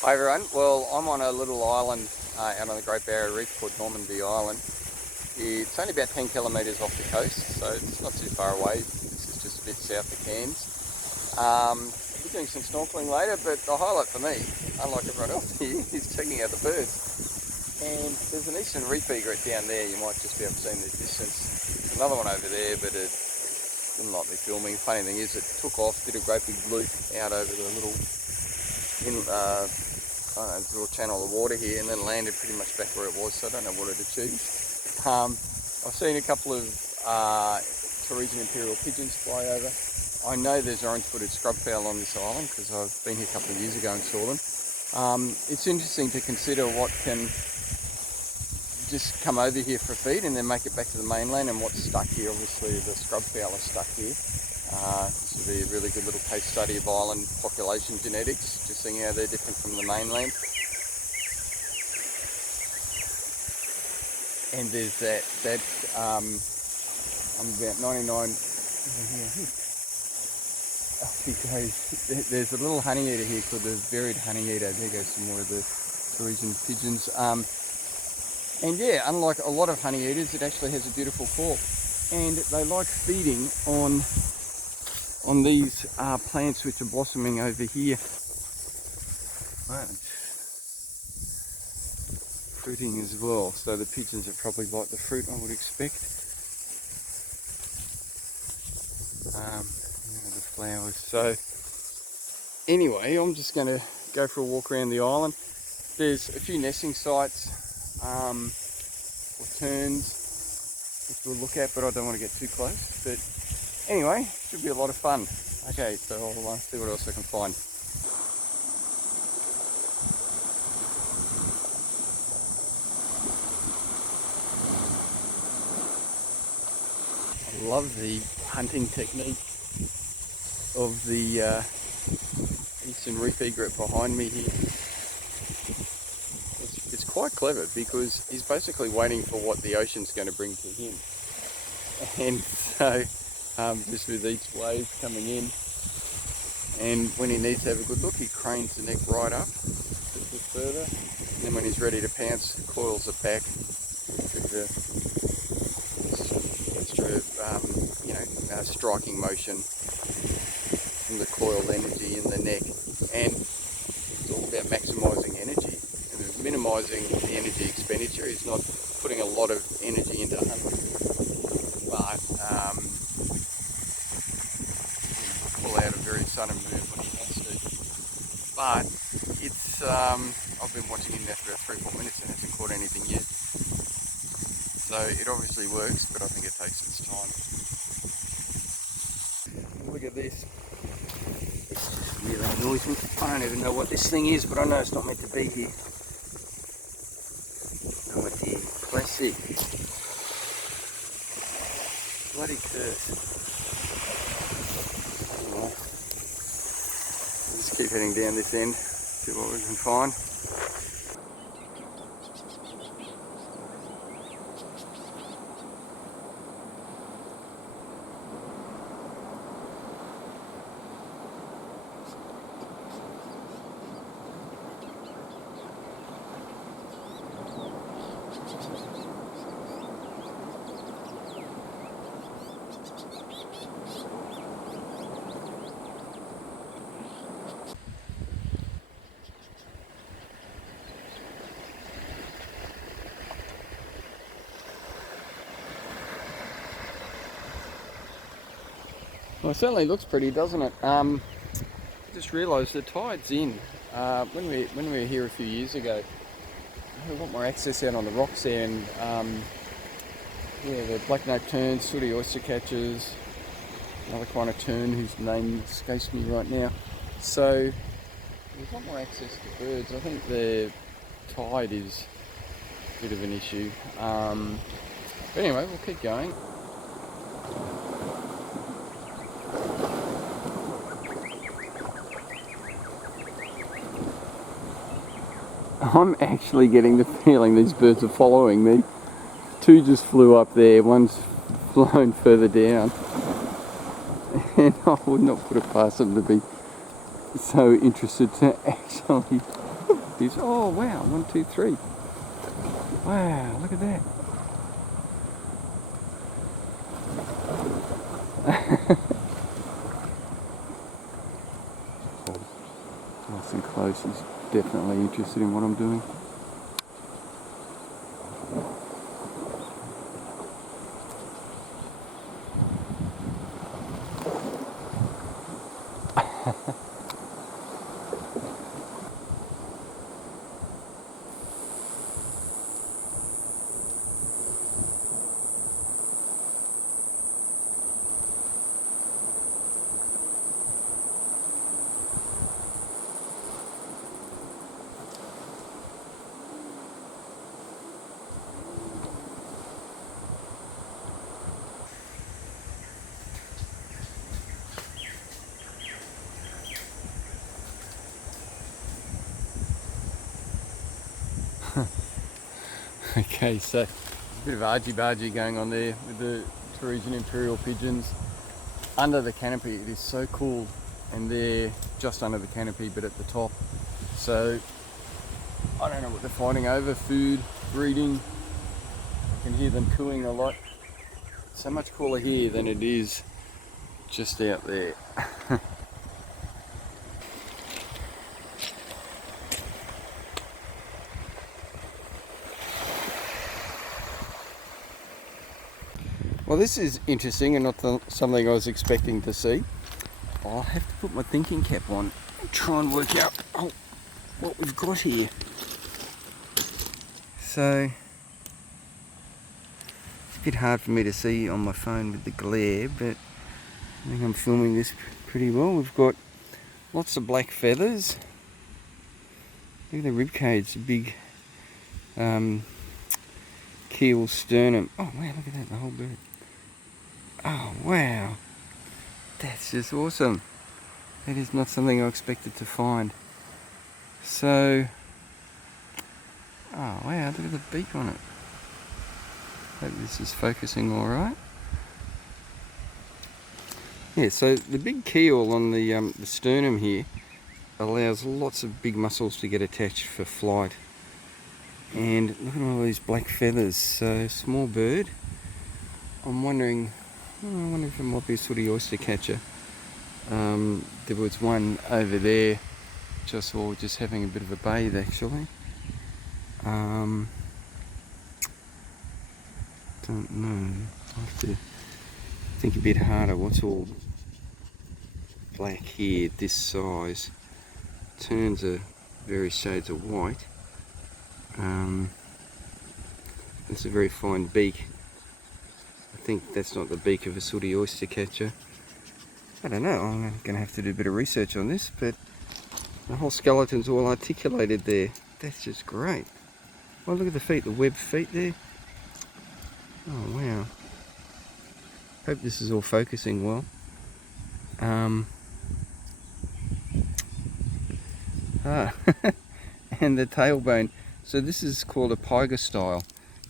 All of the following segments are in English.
Hi everyone, well I'm on a little island out on the Great Barrier Reef called Normanby Island. It's only about 10 kilometres off the coast, so it's not too far away. This is just a bit south of Cairns. We'll be doing some snorkeling later, but the highlight for me, unlike everyone else here, is checking out the birds. And there's an eastern reef egret down there, you might just be able to see in the distance. There's another one over there, but it didn't like me filming. Funny thing is, it took off, did a great big loop out over the little little channel of water here, and then landed pretty much back where it was, so I don't know what it achieved. I've seen a couple of Torresian imperial pigeons fly over. I know there's orange-footed scrubfowl on this island because I've been here a couple of years ago and saw them. It's interesting to consider what can just come over here for feed and then make it back to the mainland, and what's stuck here. Obviously the scrubfowl are stuck here. This will be a really good little case study of island population genetics, just seeing how they're different from the mainland. And there's that I'm about 99, there's a little honey eater here called the varied honey eater. There goes some more of the Torresian pigeons. And yeah, unlike a lot of honey eaters, it actually has a beautiful call. And they like feeding on these plants which are blossoming over here. Fruiting as well, so the pigeons are probably like the fruit, I would expect. The flowers. So anyway, I'm just going to go for a walk around the island. There's a few nesting sites or terns which we'll look at, but I don't want to get too close. But anyway, should be a lot of fun. Okay, so I'll see what else I can find. I love the hunting technique of the eastern reef egret behind me here. It's quite clever because he's basically waiting for what the ocean's going to bring to him. And so just with each wave coming in, and when he needs to have a good look, he cranes the neck right up a bit further, and then when he's ready to pounce, coils it back with the extra striking motion from the coiled energy in the neck. And it's all about maximising energy and minimising the energy expenditure. He's not putting a lot of energy into hunting, but pull out a very sudden move when he has to. But it's I've been watching him now for about 3-4 minutes and hasn't caught anything yet. So it obviously works, but I think it takes its time. Look at this. It's just really annoys me. I don't even know what this thing is, but I know it's not meant to be here. Oh dear, classic. Bloody curse. Anyway, just keep heading down this end, see what we can find. Well, it certainly looks pretty, doesn't it? I just realised the tide's in. When we were here a few years ago, I had a lot more access out on the rocks there, and yeah, the black-note terns, sooty oyster catchers, another kind of tern whose name escapes me right now. So there's a lot more access to birds. I think the tide is a bit of an issue. But anyway, we'll keep going. I'm actually getting the feeling these birds are following me. Two just flew up there, one's flown further down. And I would not put it past them to be so interested to actually this. Oh wow, 1, 2, 3. Wow, look at that. Nice and close. He's definitely interested in what I'm doing. Okay, so there's a bit of argy-bargy going on there with the Torresian imperial pigeons under the canopy. It is so cool, and they're just under the canopy but at the top. So I don't know what they're fighting over, food, breeding. I can hear them cooing a lot. So much cooler here than it is just out there. Well, this is interesting and not something I was expecting to see. I'll have to put my thinking cap on and try and work out what we've got here. So, it's a bit hard for me to see on my phone with the glare, but I think I'm filming this pretty well. We've got lots of black feathers. Look at the ribcage, a big keel sternum. Oh wow, look at that, the whole bird. Oh wow, that's just awesome. That is not something I expected to find. So, oh wow, look at the beak on it. Hope this is focusing all right. Yeah, so the big keel on the sternum here allows lots of big muscles to get attached for flight. And look at all these black feathers. So small bird. I'm wondering, I wonder if it might be a sooty oyster catcher. There was one over there just having a bit of a bathe actually. Don't know. I'll have to think a bit harder. What's all black here this size? Terns are various shades of white. That's a very fine beak. I think that's not the beak of a sooty oyster catcher. I don't know, I'm going to have to do a bit of research on this, but the whole skeleton's all articulated there. That's just great. Oh, look at the feet, the webbed feet there. Oh, wow. Hope this is all focusing well. And the tailbone. So this is called a pygostyle.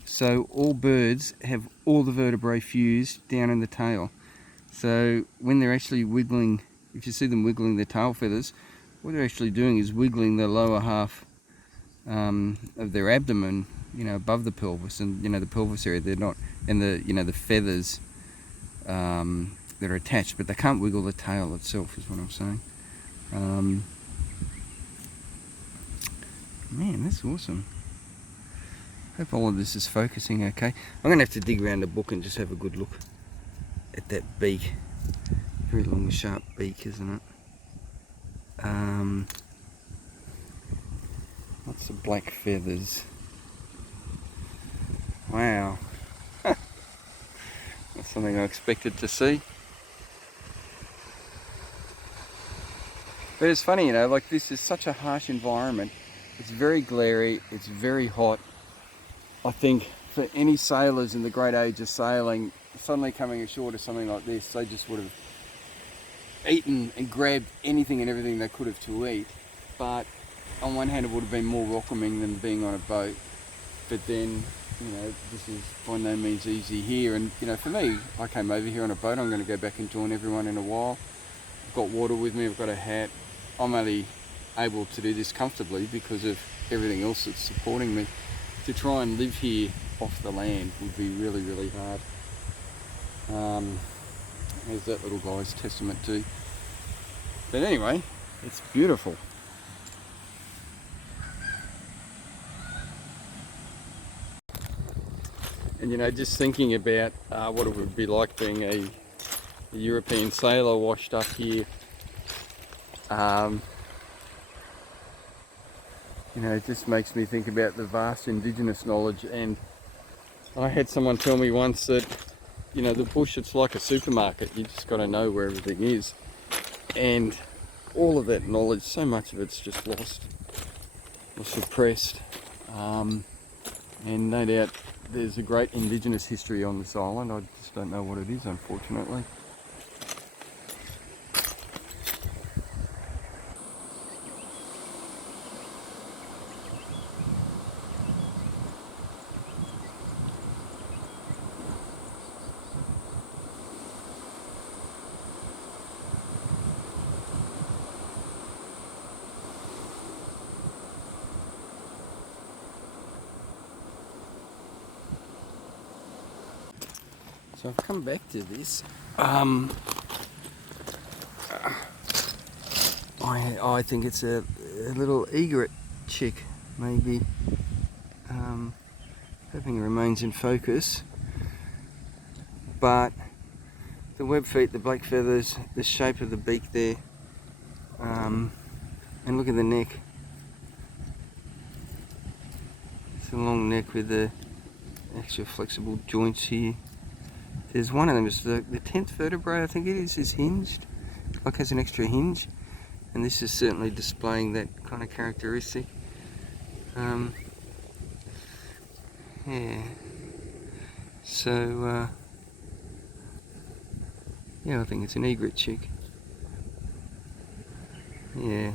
So all birds have all the vertebrae fused down in the tail. So when they're actually wiggling, if you see them wiggling their tail feathers, what they're actually doing is wiggling the lower half of their abdomen, you know, above the pelvis, and you know the pelvis area. They're not, and the the feathers that are attached, but they can't wiggle the tail itself, is what I'm saying. Man, that's awesome. Hope all of this is focusing okay. I'm going to have to dig around the book and just have a good look at that beak. Very long, sharp beak, isn't it? Lots of black feathers. Wow. That's something I expected to see. But it's funny, you know, like this is such a harsh environment. It's very glary, it's very hot. I think for any sailors in the great age of sailing, suddenly coming ashore to something like this, they just would have eaten and grabbed anything and everything they could have to eat. But on one hand, it would have been more welcoming than being on a boat. But then, you know, this is by no means easy here. And, you know, for me, I came over here on a boat. I'm going to go back and join everyone in a while. I've got water with me, I've got a hat. I'm only able to do this comfortably because of everything else that's supporting me. To try and live here off the land would be really, really hard. As that little guy's testament to. But anyway, it's beautiful. And you know, just thinking about what it would be like being a European sailor washed up here, you know, it just makes me think about the vast Indigenous knowledge. And I had someone tell me once that, you know, the bush, it's like a supermarket. You just got to know where everything is. And all of that knowledge, so much of it's just lost or suppressed. And no doubt there's a great Indigenous history on this island. I just don't know what it is, unfortunately. So I've come back to this. I think it's a little egret chick, maybe. Hoping it remains in focus. But the web feet, the black feathers, the shape of the beak there, and look at the neck. It's a long neck with the extra flexible joints here. There's one of them, it's the 10th vertebrae, I think it is hinged, like has an extra hinge, and this is certainly displaying that kind of characteristic. Yeah, so yeah, I think it's an egret chick. Yeah,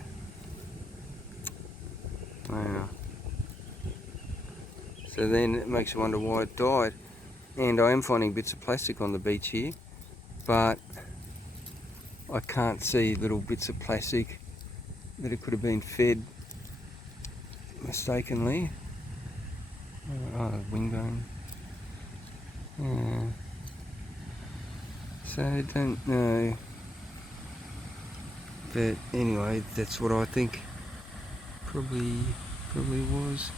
wow. So then it makes you wonder why it died. And I am finding bits of plastic on the beach here, but I can't see little bits of plastic that it could have been fed mistakenly. Oh, wing bone. Yeah. So I don't know. But anyway, that's what I think probably was.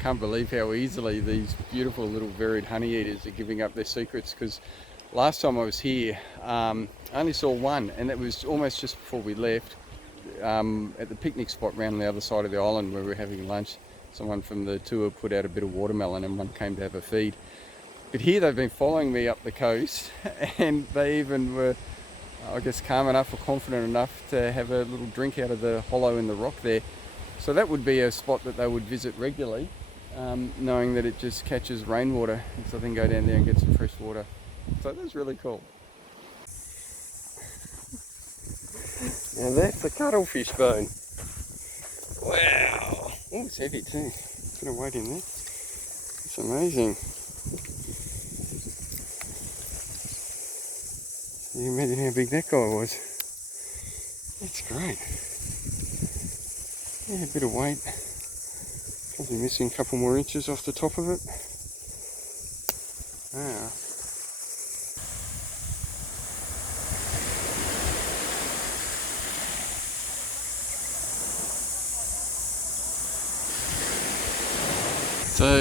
Can't believe how easily these beautiful little varied honey eaters are giving up their secrets, because last time I was here I only saw one, and it was almost just before we left at the picnic spot round on the other side of the island where we were having lunch. Someone from the tour put out a bit of watermelon and one came to have a feed. But here they've been following me up the coast, and they even were, I guess, calm enough or confident enough to have a little drink out of the hollow in the rock there. So that would be a spot that they would visit regularly, knowing that it just catches rainwater, and so they can go down there and get some fresh water. So that's really cool. Now that's a cuttlefish bone. Wow! Oh, it's heavy too. Bit of weight in there. It's amazing. You can imagine how big that guy was. That's great. Yeah, a bit of weight. Probably missing a couple more inches off the top of it. Wow. So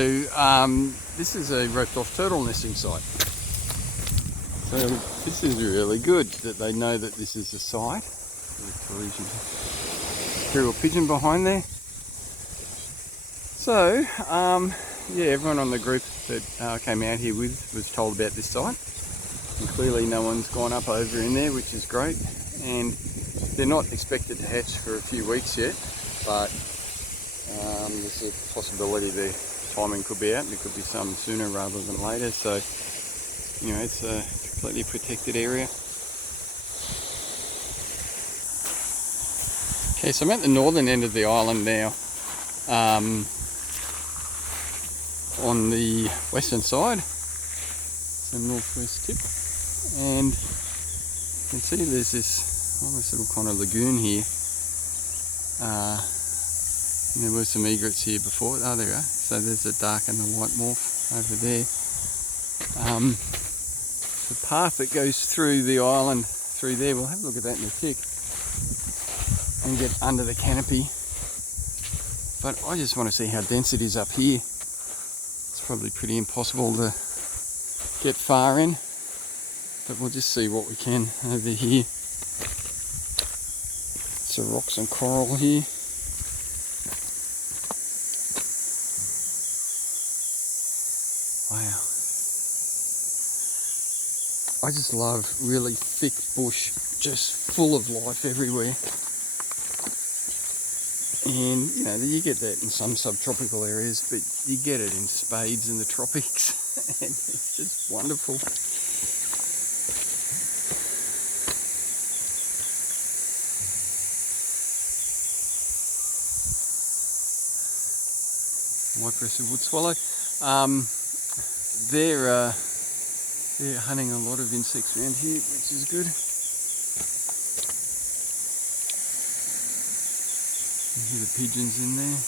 this is a roped-off turtle nesting site. So this is really good that they know that this is the site. There's a imperial pigeon behind there. So yeah, everyone on the group that came out here with was told about this site. And clearly no one's gone up over in there, which is great. And they're not expected to hatch for a few weeks yet, but there's a possibility the timing could be out, and it could be some sooner rather than later. So, you know, it's a completely protected area. Okay, so I'm at the northern end of the island now, on the western side, so northwest tip, and you can see there's this almost little kind of lagoon here. There were some egrets here before. Oh, there we are. So there's the dark and the white morph over there. The path that goes through the island through there, we'll have a look at that in a tick, and get under the canopy. But I just want to see how dense it is up here. It's probably pretty impossible to get far in, but we'll just see what we can over here. So rocks and coral here. Wow. I just love really thick bush, just full of life everywhere. And you know, you get that in some subtropical areas, but you get it in spades in the tropics. And it's just wonderful. White-breasted wood swallow. They're hunting a lot of insects around here, which is good. You hear the pigeons in there.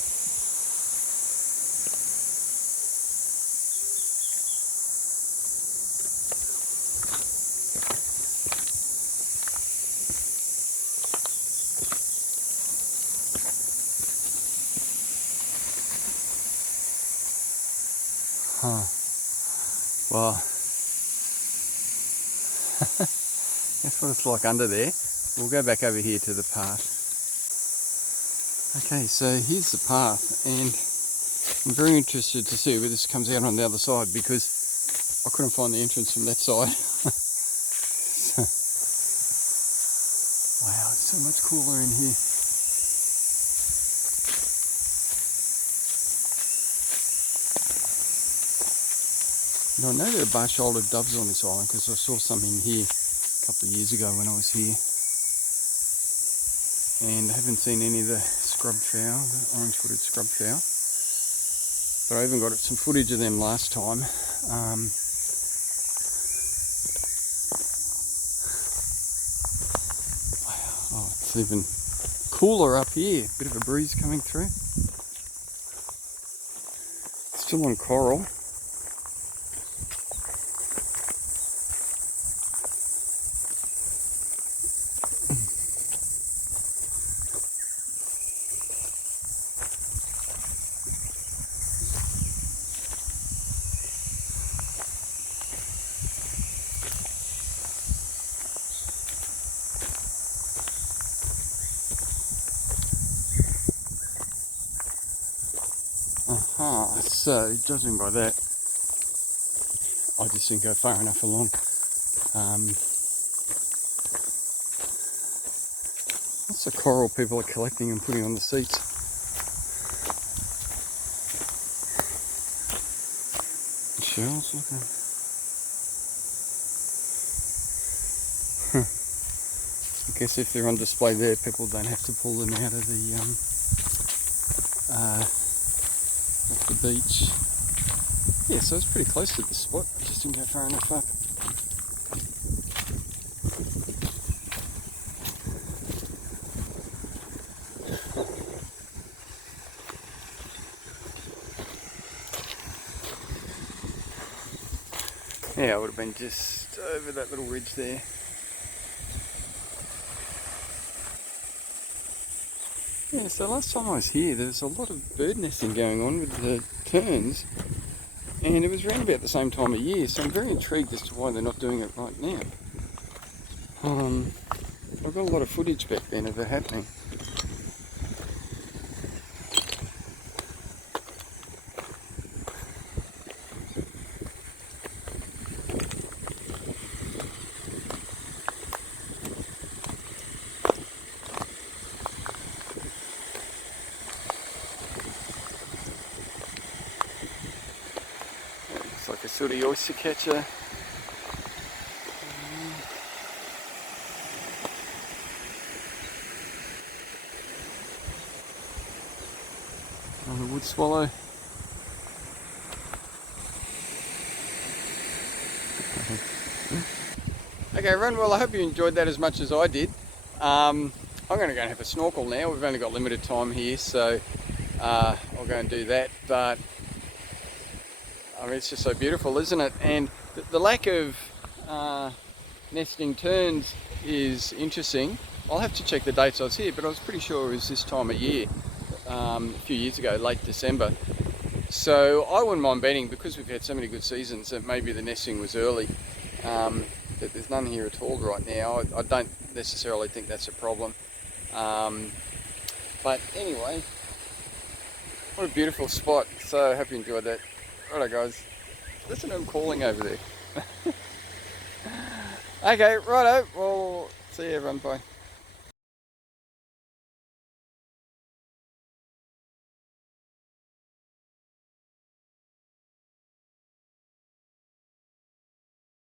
Huh. Well, that's what it's like under there. We'll go back over here to the path. Okay, so here's the path, and I'm very interested to see where this comes out on the other side, because I couldn't find the entrance from that side. So, wow, it's so much cooler in here. Now, I know there are bar-shouldered doves on this island because I saw some in here a couple of years ago when I was here. And I haven't seen any of the scrub fowl, the orange-footed scrub fowl. But I even got some footage of them last time. Wow, oh, it's even cooler up here. Bit of a breeze coming through. Still on coral. So, judging by that, I just didn't go far enough along. Lots of coral people are collecting and putting on the seats. Shells, look at I guess if they're on display there, people don't have to pull them out of the off the beach. Yeah, so it's pretty close to the spot. I just didn't go far enough up. Yeah, I would have been just over that little ridge there. Yeah, so last time I was here, there was a lot of bird nesting going on with the terns, and it was around about the same time of year, so I'm very intrigued as to why they're not doing it right now. I've got a lot of footage back then of it happening. It's like a sort of oyster catcher. Another wood swallow. Okay everyone, well I hope you enjoyed that as much as I did. I'm going to go and have a snorkel now. We've only got limited time here, so I'll go and do that. But I mean, it's just so beautiful, isn't it? And the lack of nesting terns is interesting. I'll have to check the dates I was here, but I was pretty sure it was this time of year, a few years ago, late December. So I wouldn't mind betting, because we've had so many good seasons, that maybe the nesting was early. That there's none here at all right now. I don't necessarily think that's a problem. But anyway, what a beautiful spot. So I hope you enjoyed that. Righto guys, listen to them calling over there. Okay, righto, well, see you everyone, bye.